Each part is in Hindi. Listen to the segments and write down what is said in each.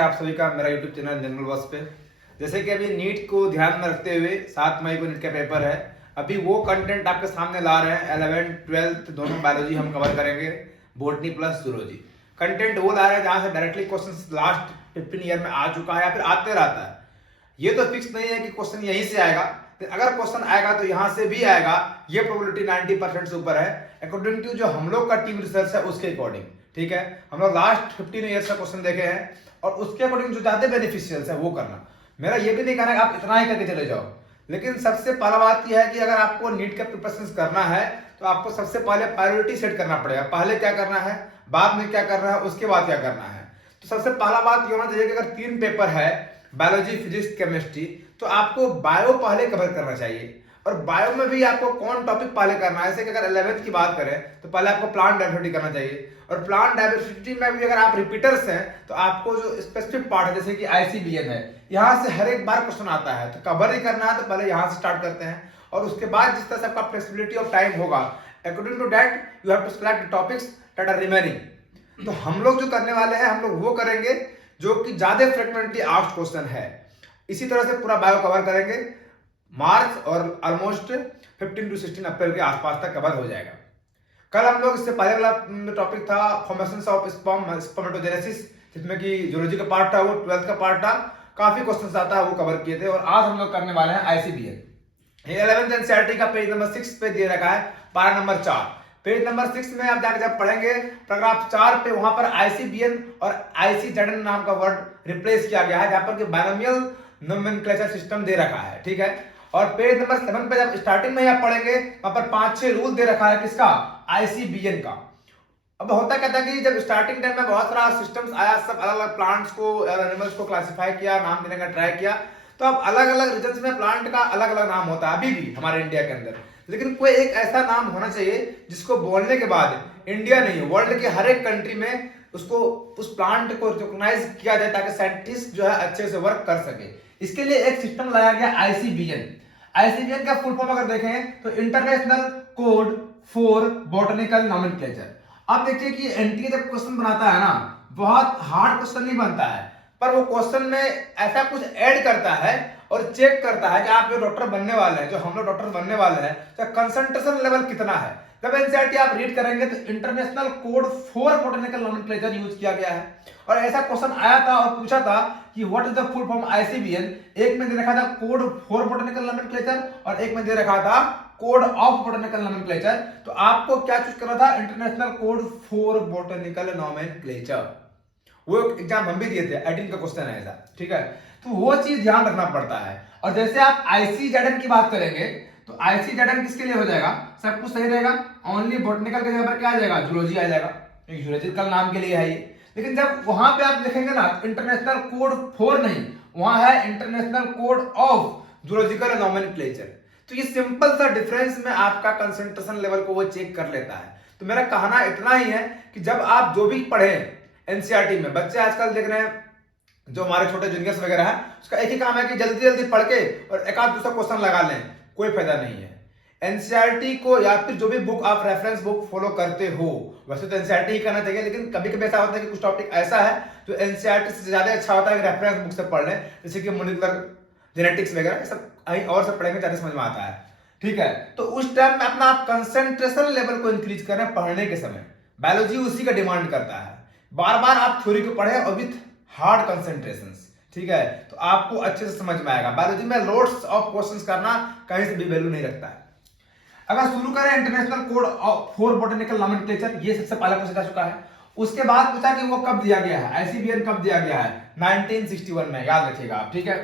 आप सभी का मेरा YouTube चैनल जनरल बस पे। जैसे कि अभी नीट को ध्यान में रखते हुए 7 मई को नीट का पेपर है। अभी वो कंटेंट आपके सामने ला रहे हैं। 11th 12th दोनों बायोलॉजी हम कवर करेंगे, बॉटनी प्लस जूलॉजी। कंटेंट वो ला रहे हैं जहां से डायरेक्टली क्वेश्चंस लास्ट 15 ईयर में आ चुका है या फिर आते रहता है। ये तो फिक्स नहीं है कि क्वेश्चन यहीं से आएगा, अगर क्वेश्चन आएगा तो यहाँ से भी आएगा। ये प्रोबेबिलिटी 90% से ऊपर है अकॉर्डिंग टू जो हम लोग का टीम रिसर्च है उसके अकॉर्डिंग। ठीक है, हम लोग लास्ट 15 ईयर्स का क्वेश्चन देखे हैं और उसके अकॉर्डिंग जो ज्यादा बेनिफिशियल है वो करना। मेरा ये भी नहीं कहना कि आप इतना ही करके चले जाओ, लेकिन सबसे पहला बात यह है कि अगर आपको नीट का प्रिपरेशन करना है तो आपको सबसे पहले प्रायोरिटी सेट करना पड़ेगा। पहले क्या करना है, बाद में क्या करना है, उसके बाद क्या करना है। तो सबसे पहला बात ये होना चाहिए कि अगर 3 पेपर है, बायोलॉजी, फिजिक्स, केमिस्ट्री, तो आपको बायो पहले कवर करना चाहिए। और बायो में भी आपको कौन टॉपिक पहले करना है, जैसे कि अगर 11th की बात करें तो पहले आपको प्लांट डाइवर्सिटी करना चाहिए। और प्लांट डाइवर्सिटी में भी अगर आप रिपीटर्स हैं तो आपको जो स्पेसिफिक पार्ट है जैसे कि आईसीबीएन है, यहाँ से हर एक बार क्वेश्चन आता है तो कवर ही करना है। तो पहले यहाँ से स्टार्ट करते हैं और उसके बाद जिस तरह से आपका फ्लेक्सिबिलिटी ऑफ टाइम होगा according to that you have to select topics that are remaining. तो हम लोग जो करने वाले हैं हम लोग वो करेंगे जो कि ज्यादा फ्रीक्वेंटली आस्क्ड क्वेश्चन है। इसी तरह से पूरा बायो कवर करेंगे। मार्च और ऑलमोस्ट 15 to 16 अप्रैल के आसपास तक कवर हो जाएगा। कल हम लोग इससे पहले वाला टॉपिक था फॉर्मेशन ऑफ स्पर्मेटोजेनेसिस, जिसमें कि जूलॉजी का पार्ट था, वो 12th का पार्ट था। काफी क्वेश्चन आता है वो कवर किए थे। और आज हम लोग करने वाले हैं आईसीबीएन। 11th एनसीईआरटी का पेज नंबर 6 पे दे रखा है, पारा नंबर 4। पेज नंबर 6 में आप जाकर जब पढ़ेंगे पैराग्राफ 4 पे वहां पर आईसीबीएन और आईसीजेडएन नाम का वर्ड रिप्लेस किया गया है, जहां पर कि बायनोमियल नोमेनक्लेचर सिस्टम दे रखा है। ठीक है, और पेज नंबर 7 पे जब स्टार्टिंग में आप पढ़ेंगे वहां पर 5-6 रूल दे रखा है किसका, आईसीबीएन का। अब होता क्या था कि जब स्टार्टिंग टाइम में बहुत सारा सिस्टम्स आया, सब अलग अलग प्लांट्स को और एनिमल्स को क्लासिफाई किया, नाम देने का ट्राई किया। तो अब अलग अलग रीजन्स में प्लांट का अलग अलग नाम होता है अभी भी हमारे इंडिया के अंदर, लेकिन कोई एक ऐसा नाम होना चाहिए जिसको बोलने के बाद इंडिया नहीं वर्ल्ड के हर एक कंट्री में उसको उस प्लांट को रिकॉग्नाइज किया जाए ताकि साइंटिस्ट जो है अच्छे से वर्क कर सके। इसके लिए एक सिस्टम लाया गया आईसीबीएन। आईसीबीएन का फुल फॉर्म अगर देखें तो international code for botanical nomenclature. अब देखिए कि एनटीए जब क्वेश्चन बनाता है ना, बहुत हार्ड क्वेश्चन नहीं बनता है, पर वो क्वेश्चन में ऐसा कुछ ऐड करता है और चेक करता है कि आप जो डॉक्टर बनने वाले हैं, जो हम लोग डॉक्टर बनने वाले हैं, तो कंसंट्रेशन लेवल कितना है। जब एनसीईआरटी आप रीड करेंगे तो international code for botanical nomenclature use किया गया है। और ऐसा क्वेश्चन आया था और पूछा था कि what is the full form ICBN. एक में दे रखा था कोड फॉर बॉटनिकल नॉमेनक्लेचर और एक में दे रखा था कोड ऑफ बॉटनिकल नॉमेनक्लेचर। तो आपको क्या चूज करना था, international code for botanical nomenclature. वो एग्जाम हम भी दिए थे, 18 का क्वेश्चन है ऐसा। ठीक है, तो वो चीज ध्यान रखना पड़ता है। और जैसे आप आईसीजेडएन की बात करेंगे तो आईसीजेडएन किसके लिए हो जाएगा, सब कुछ सही रहेगा, ओनली बॉटनिकल के जगह पर क्या आ जाएगा, जूलॉजी आ जाएगा, क्योंकि जूलॉजिकल नाम के लिए है ये। लेकिन जब वहां पे आप लिखेंगे ना इंटरनेशनल कोड फॉर नहीं, वहां है international code of zoological nomenclature. तो ये सिंपल सा डिफरेंस में आपका कंसंट्रेशन लेवल को वो चेक कर लेता है। तो मेरा कहना इतना ही है कि जब आप जो भी पढ़े एनसीईआरटी में, बच्चे आजकल देख रहे हैं जो हमारे छोटे जूनियर्स वगैरह है, उसका एक ही काम है कि जल्दी जल्दी पढ़ के और एक आध दूसरा क्वेश्चन लगा लें, कोई फायदा नहीं है। एनसीईआरटी को या फिर जो भी बुक आप रेफरेंस बुक फॉलो करते हो, वैसे तो एनसीईआरटी ही करना चाहिए, लेकिन कभी कभी ऐसा होता है कि कुछ टॉपिक ऐसा है जो एनसीईआरटी से ज्यादा अच्छा होता है कि रेफरेंस बुक से पढ़ लें, जैसे कि मॉलिक्यूलर जेनेटिक्स वगैरह, सब कहीं और से पढ़ेंगे ज्यादा समझ में आता है। ठीक है, तो उस टाइम में अपना आप कंसंट्रेशन लेवल को इंक्रीज करें पढ़ने के समय। बायोलॉजी उसी का डिमांड करता है, बार बार आप थ्योरी को पढ़ें और विथ हार्ड कंसंट्रेशन। ठीक है, तो आपको अच्छे से समझ में आएगा। बायोलॉजी में लोड्स ऑफ क्वेश्चंस करना कहीं से भी वैल्यू नहीं रखता है। अगर शुरू करें international code for botanical nomenclature, ये सबसे पहला क्वेश्चन आ चुका है। उसके बाद पूछा कि वो कब दिया गया है, आईसीबीएन कब दिया गया है, 1961 में, याद रखिएगा आप। ठीक है,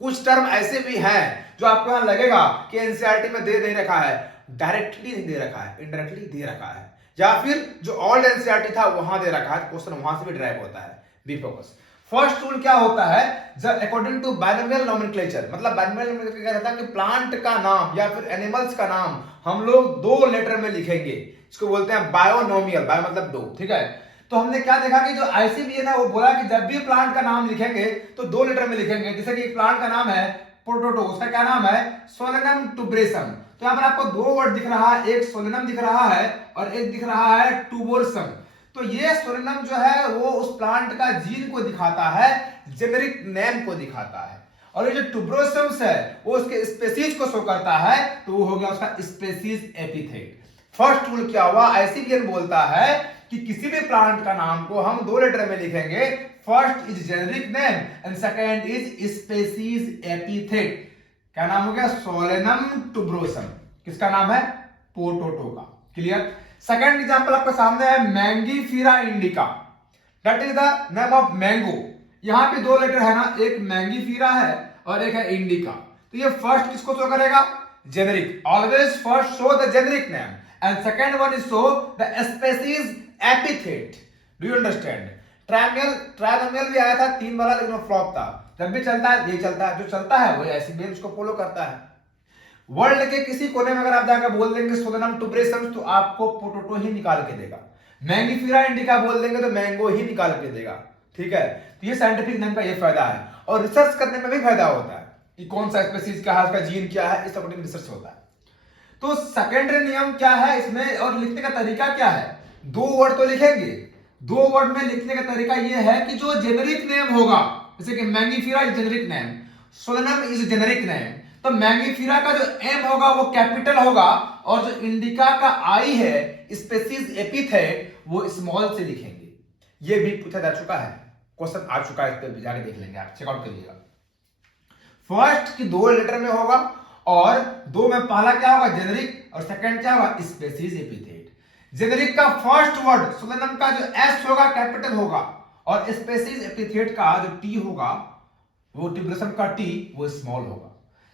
कुछ टर्म ऐसे भी हैं जो आपको यहां लगेगा कि एनसीईआरटी में दे नहीं रखा है, डायरेक्टली नहीं दे रखा है, इनडायरेक्टली दे रखा है, या फिर जो ओल्ड एनसीईआरटी था वहां दे रखा है, क्वेश्चन वहां से भी ड्राइव होता है। B focus. फर्स्ट रूल क्या होता है, जब अकॉर्डिंग टू बायनोमियल नॉमेनक्लेचर, मतलब बायनोमियल नॉमेनक्लेचर क्या रहता है कि प्लांट का नाम या फिर एनिमल्स का नाम हम लोग 2 लेटर में लिखेंगे, इसको बोलते हैं बायोनोमियल, बायो मतलब 2। ठीक है, तो हमने क्या देखा कि जो आईसीबीएन है वो बोला कि जब भी प्लांट का नाम लिखेंगे तो 2 लेटर में लिखेंगे। जैसे कि प्लांट का नाम है पोटैटो, उसका क्या नाम है, सोलेनम टुबरेसम। तो यहाँ पर आपको 2 वर्ड दिख रहा है, एक सोलेनम दिख रहा है और एक दिख रहा है टुबोरसम। तो ये सोलेनम जो है वो उस प्लांट का जीन को दिखाता है, जेनेरिक नेम को दिखाता है। और ये जो ट्यूबरोसम्स है वो उसके स्पेसीज को शो करता है, तो वो हो गया उसका स्पेसीज एपिथेट। फर्स्ट रूल क्या हुआ, आईसीबीएन बोलता है कि किसी भी प्लांट का नाम को हम 2 लेटर में लिखेंगे, first is generic name and second is species epithet. क्या नाम हो गया, सोलेनम ट्यूबरोसम। किसका नाम है, पोटोटो का। क्लियर। सेकंड एग्जांपल आपके सामने है Mangifera indica, that is the name of mango. यहां पे 2 लेटर है ना, एक मैंगीफीरा है और एक है इंडिका। तो ये फर्स्ट किसको शो करेगा, generic. Always first show the generic name and second one is show the species epithet. Do you understand. Trinomial भी आया था 3 वाला, लेकिन वो फ्लॉप था। जब भी चलता है ये चलता है, जो चलता है वो आईसीबीएन उसको फॉलो करता है। वर्ल्ड के किसी कोने में अगर आप जाकर बोल देंगे सोलेनम ट्यूबरोसम, तो आपको पोटोटो ही निकाल के देगा। मैंगीफीरा इंडिका बोल देंगे तो मैंगो ही निकाल के देगा। ठीक है, तो ये साइंटिफिक नेम का ये फायदा है, और रिसर्च करने में भी फायदा होता है कि कौन सा स्पीशीज क्या है, उसका जीन क्या है, इस अकॉर्डिंग रिसर्च होता है। तो सेकेंडरी नियम क्या है इसमें, और लिखने का तरीका क्या है। 2 वर्ड तो लिखेंगे, 2 वर्ड में लिखने का तरीका यह है कि जो जेनेरिक नेम होगा, जैसे कि Mangifera is generic name, Solanum is generic name, तो मैंगीफीरा का जो एम होगा वो कैपिटल होगा, और जो इंडिका का आई है स्पेसीज एपिथेट वो स्मॉल से लिखेंगे। ये भी पूछा जा चुका है, क्वेश्चन आ चुका है, इस पे जाके देख लेंगे, आप चेकआउट करिएगा। फर्स्ट की 2 लेटर में होगा, और 2 में पहला क्या होगा, जेनेरिक, और सेकंड क्या होगा, स्पेसीज एपिथेट। जेनेरिक का फर्स्ट वर्ड सोलेनम का जो एस होगा कैपिटल होगा, और स्पेसीज एपिथेट का जो टी होगा, वो ट्यूबरोसम का टी वो स्मॉल होगा।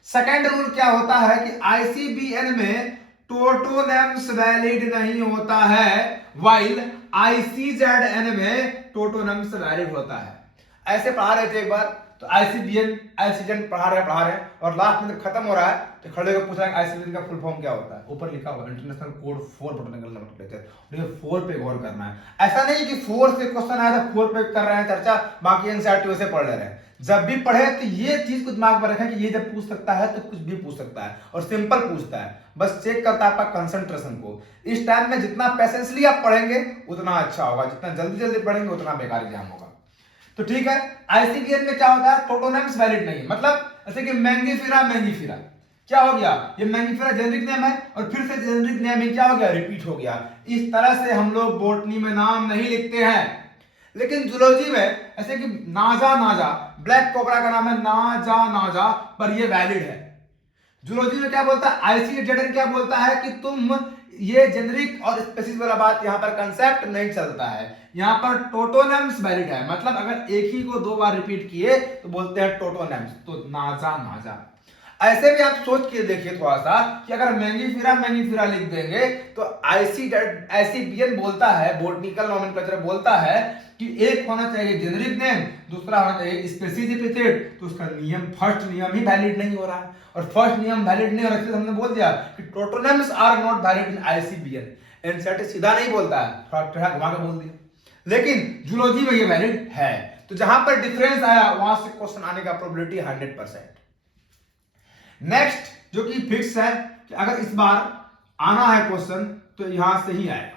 सेकंड रूल क्या होता है कि आईसीबीएन में टोटोनम्स वैलिड नहीं होता है, वाइल आईसीजेडएन में टोटोनम्स वैलिड होता है। ऐसे पढ़ा रहे थे एक बार, तो आईसीबीएन आईसीजेड पढ़ा रहे हैं, और लास्ट में जब खत्म हो रहा है तो खड़े होकर पूछ रहे हैं आईसीबीएन का फुल फॉर्म क्या होता है। ऊपर लिखा हुआ इंटरनेशनल कोड 4 बोटैनिकल नोमेनक्लेचर, और ये 4 पे गौर करना है। ऐसा नहीं कि 4 से क्वेश्चन आया था 4 पे कर रहे हैं चर्चा, बाकी एनसीईआरटी वैसे पढ़ ले रहे हैं। जब भी पढ़े तो ये चीज को दिमाग में रखें कि ये जब पूछ सकता है तो कुछ भी पूछ सकता है, और सिंपल पूछता है, बस चेक करता है आपका कंसंट्रेशन को। इस टाइम में जितना पेशेंसली आप पढ़ेंगे उतना अच्छा होगा, जितना जल्दी जल्दी पढ़ेंगे उतना बेकार एग्जाम होगा। तो ठीक है, आईसीबीएन में क्या होता है, टोटोनम्स वैलिड नहीं, मतलब जैसे कि मैंगीफीरा क्या हो गया, ये मैंगीफीरा जेनेरिक नेम है, और फिर से जेनेरिक नेम ही क्या हो गया, रिपीट हो गया। इस तरह से हम लोग बोटनी में नाम नहीं लिखते हैं। लेकिन जूलॉजी में ऐसे कि नाजा ब्लैक कोबरा का नाम है नाजा, पर ये वैलिड है। जूलॉजी में क्या बोलता है, आईसीजेडएन क्या बोलता है कि तुम ये जेनेरिक और स्पेसीज वाला बात यहाँ पर कंसेप्ट नहीं चलता है, यहाँ पर टोटोनम्स वैलिड है। मतलब अगर एक ही को 2 बार रिपीट किए तो बोलते हैं टोटोनम्स, तो नाजा। ऐसे भी आप सोच के देखिए थोड़ा सा कि अगर मैंगीफीरा लिख देंगे तो आईसीबीएन बोलता है, बोटनिकल नोमेनक्लेचर बोलता है कि एक होना चाहिए जेनेरिक नेम, दूसरा होना चाहिए स्पेसीज एपिथेट, तो उसका नियम फर्स्ट नियम ही वैलिड नहीं हो रहा है, और फर्स्ट नियम वैलिड नहीं हो रहा है, हमने बोल दिया कि tautonyms are not valid in ICBN. NCERT सीधा नहीं बोलता है, थोड़ा घुमा के बोल दिया, लेकिन जूलॉजी में ये वैलिड है। तो जहां पर डिफरेंस आया वहां से क्वेश्चन आने का प्रोबेबिलिटी 100%। नेक्स्ट जो कि फिक्स है कि अगर इस बार आना है क्वेश्चन तो यहां से ही आएगा,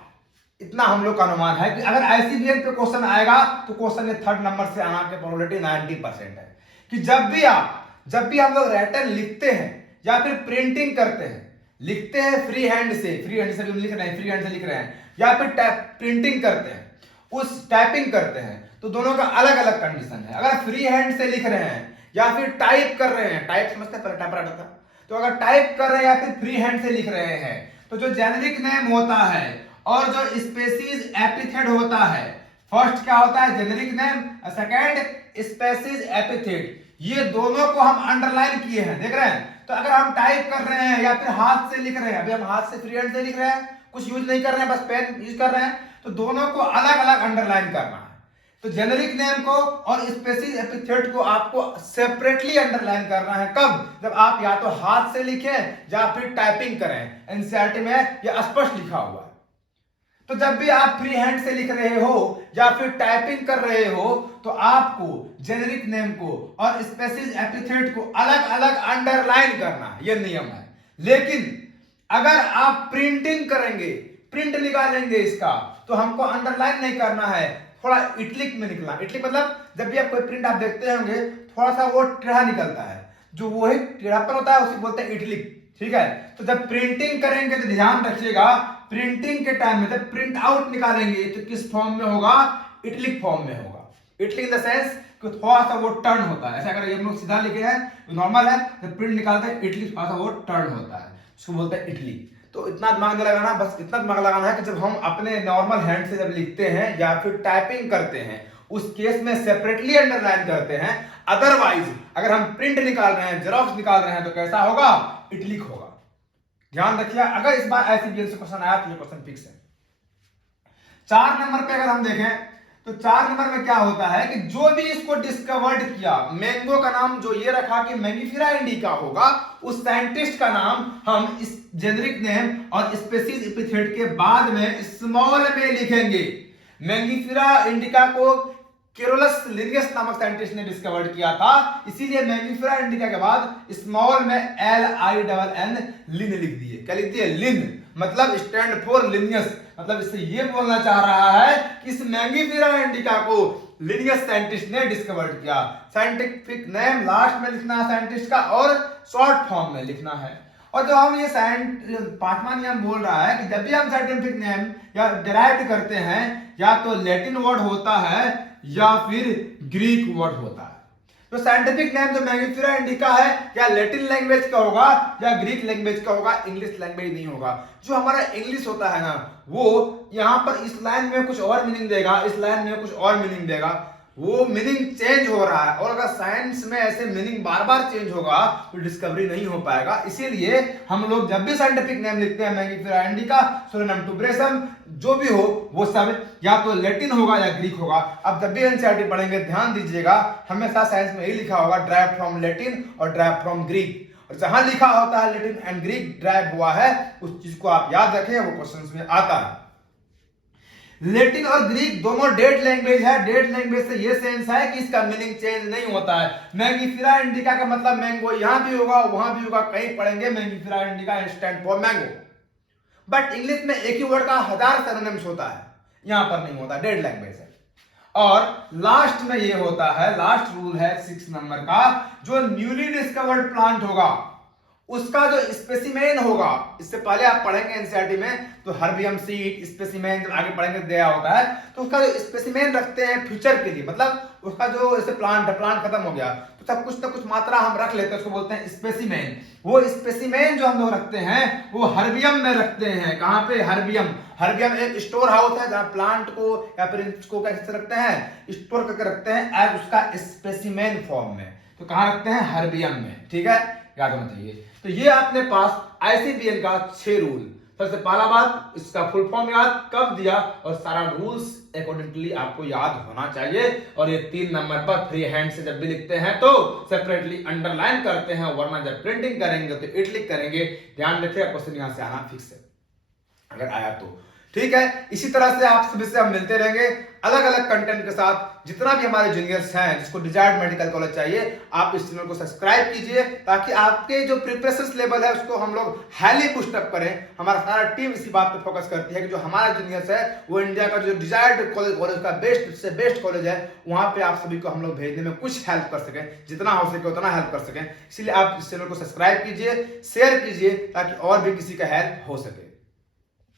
इतना हम लोग का अनुमान है कि अगर आईसीबीएन पे क्वेश्चन आएगा तो क्वेश्चन ये 3rd नंबर से आना की प्रोबेबिलिटी 90% है। कि जब भी हम लोग रिटन लिखते हैं या फिर प्रिंटिंग करते हैं, लिखते हैं फ्री हैंड से लिख रहे हैं, या फिर प्रिंटिंग करते हैं, उस टाइपिंग करते हैं, तो दोनों का अलग अलग कंडीशन है। अगर फ्री हैंड से लिख रहे हैं या फिर टाइप कर रहे हैं, टाइप समझते हैं, टाइपराइटर था, तो अगर टाइप कर रहे हैं या फिर फ्री हैंड से लिख रहे हैं, तो जो जेनेरिक नेम होता है और जो स्पेसीज एपिथेट होता है, फर्स्ट क्या होता है generic name, second species epithet, ये दोनों को हम अंडरलाइन किए हैं, देख रहे हैं। तो अगर हम टाइप कर रहे हैं या फिर हाथ से लिख रहे हैं, अभी हम हाथ से फ्री हैंड से लिख रहे हैं, कुछ यूज नहीं कर रहे हैं, बस पेन यूज कर रहे हैं, तो दोनों को अलग अलग अंडरलाइन करना है। तो जेनेरिक नेम को और स्पेसीज एपिथेट को आपको सेपरेटली अंडरलाइन करना है। कब? जब आप या तो हाथ से लिखें या फिर टाइपिंग करें। एनसीईआरटी में यह स्पष्ट लिखा हुआ है। तो जब भी आप फ्री हैंड से लिख रहे हो या फिर टाइपिंग कर रहे हो, तो आपको जेनेरिक नेम को और स्पेसीज एपिथेट को अलग अलग अंडरलाइन करना है, यह नियम है। लेकिन अगर आप प्रिंटिंग करेंगे प्रिंट निकालेंगे इसका, तो हमको अंडरलाइन नहीं करना है, थोड़ा इटलिक में निकला। इटलिक मतलब जब भी आप कोई प्रिंट आप देखते होंगे थोड़ा सा वो टेढ़ा निकलता है, जो वही टेढ़ापन होता है उसे बोलते हैं इटलिक, ठीक है। तो जब प्रिंटिंग करेंगे तो ध्यान रखिएगा, प्रिंटिंग के टाइम में जब प्रिंट आउट निकालेंगे तो किस फॉर्म में होगा, इटलिक फॉर्म में होगा। इटलिक इन द सेंस कि थोड़ा सा वो टर्न होता है, ऐसा अगर ये हम लोग सीधा लिखे हैं तो नॉर्मल है, जब प्रिंट निकालते हैं इटलिक थोड़ा सा वो टर्न होता है, उसको बोलते हैं इटलिक। तो इतना दिमाग नहीं लगाना, बस इतना दिमाग लगाना है कि जब हम अपने नॉर्मल हैंड से जब लिखते हैं या फिर टाइपिंग करते हैं उस केस में सेपरेटली अंडरलाइन करते हैं, अदरवाइज अगर हम प्रिंट निकाल रहे हैं, जेरॉक्स निकाल रहे हैं तो कैसा होगा, इटलिक होगा। ध्यान रखिए, अगर इस बार ऐसी बीएल से क्वेश्चन आया तो ये क्वेश्चन फिक्स है। 4 नंबर पे अगर हम देखें तो 4 नंबर में क्या होता है कि जो भी इसको डिस्कवर्ड किया, मैंगो का नाम जो ये रखा कि मैंगिफेरा इंडिका होगा, उस साइंटिस्ट का नाम हम इस जेनेरिक नेम और स्पेसीज एपिथेट के बाद में स्मॉल में लिखेंगे। मैंगिफेरा इंडिका को केरोलस लिनियस नामक साइंटिस्ट ने डिस्कवर्ड किया था, इसीलिए मैंगिफेरा इंडिका के बाद स्मॉल में LINN लिन लिख दिए। क्या लिख दिए, लिन, मतलब स्टैंड फॉर लिनियस, मतलब इससे ये बोलना चाह रहा है कि इस मैंगिफेरा इंडिका को लिनियस साइंटिस्ट ने डिस्कवर्ड किया। साइंटिफिक नेम लास्ट में लिखना है साइंटिस्ट का और शॉर्ट फॉर्म में लिखना है। और जो हम ये 5वां नियम बोल रहा है कि जब भी हम साइंटिफिक नेम या डिराइव करते हैं या तो लैटिन वर्ड होता है या फिर ग्रीक वर्ड होता है। तो साइंटिफिक नेम जो मैंगिफेरा इंडिका है या लैटिन लैंग्वेज का होगा या ग्रीक लैंग्वेज का होगा, इंग्लिश लैंग्वेज नहीं होगा। जो हमारा इंग्लिश होता है ना, वो यहाँ पर इस लाइन में कुछ और मीनिंग देगा, इस लाइन में कुछ और मीनिंग देगा, वो मीनिंग चेंज हो रहा है। और अगर साइंस में ऐसे मीनिंग बार बार चेंज होगा तो डिस्कवरी नहीं हो पाएगा। इसीलिए हम लोग जब भी साइंटिफिक नेम लिखते हैं, मैंगिफेरा इंडिका, सोलेनम टुबरेसम, जो भी हो वो सब या तो लैटिन होगा या ग्रीक होगा। अब जब भी एनसीईआरटी पढ़ेंगे ध्यान दीजिएगा, हमेशा साइंस में यही लिखा होगा ड्राइव फ्रॉम लैटिन और ड्राइव फ्रॉम ग्रीक। और जहां लिखा होता है लैटिन एंड ग्रीक ड्राइव हुआ है, उस चीज को आप याद रखें, वो क्वेश्चंस में आता है। लैटिन और ग्रीक दोनों डेड लैंग्वेज है। डेड लैंग्वेज से ये सेंस है कि इसका मीनिंग चेंज नहीं होता है। मैंगिफेरा इंडिका का मतलब मैंगो यहां भी होगा वहां भी होगा, कहीं पढ़ेंगे Mangifera indica stand for mango. But English में एक ही वर्ड का 1000 सिनोनिम्स होता है, यहां पर नहीं होता, डेड लैंग्वेज है। और लास्ट में ये होता है, लास्ट रूल है 6 नंबर का, जो न्यूली डिस्कवर्ड प्लांट होगा उसका जो स्पेसिमेन होगा, इससे पहले आप पढ़ेंगे एनसीईआरटी में तो हर्बियम सीड, स्पेसिमेन जब आगे पढ़ेंगे दिया होता है, तो उसका जो स्पेसिमेन रखते हैं फ्यूचर के लिए, मतलब उसका जो ऐसे प्लांट है, प्लांट खत्म हो गया तो सब कुछ ना कुछ मात्रा हम रख लेते हैं, उसको बोलते हैं स्पेसिमेन। वो स्पेसिमेन जो हम लोग रखते हैं वो हर्बियम में रखते हैं। कहां पे, हर्बियम। हर्बियम एक स्टोर हाउस है जहां प्लांट को या फिर इसको कैसे रखते हैं, स्टोर करके रखते हैं एज उसका स्पेसिमेन फॉर्म में। तो कहां रखते हैं, हर्बियम में, ठीक है, याद होना चाहिए। तो ये आपने पास आईसीबीएन का 6 रूल। सबसे पहला बात, इसका फुल फॉर्म याद कब दिया और सारा रूल्स अकॉर्डिंगली आपको याद होना चाहिए। और ये 3 नंबर पर फ्री हैंड से जब भी लिखते हैं तो सेपरेटली अंडरलाइन करते हैं, वरना जब प्रिंटिंग करेंगे तो इटलिक करेंगे। ध्यान रखिए, क्वेश्चन यहां से आना फिक्स है अगर आया तो, ठीक है। इसी तरह से आप सभी से हम मिलते रहेंगे अलग अलग कंटेंट के साथ। जितना भी हमारे जूनियर्स हैं जिसको डिजायर्ड मेडिकल कॉलेज चाहिए, आप इस चैनल को सब्सक्राइब कीजिए ताकि आपके जो प्रिपरेशन लेवल है उसको हम लोग हाईली बूस्ट अप करें। हमारा सारा टीम इसी बात पे फोकस करती है कि जो हमारा जूनियर्स है वो इंडिया का जो डिजायर्ड कॉलेज का बेस्ट से बेस्ट कॉलेज है, वहां पे आप सभी को हम लोग भेजने में कुछ हेल्प कर सकें, जितना हो सके उतना हेल्प कर सकें। इसलिए आप इस चैनल को सब्सक्राइब कीजिए, शेयर कीजिए ताकि और भी किसी का हेल्प हो सके।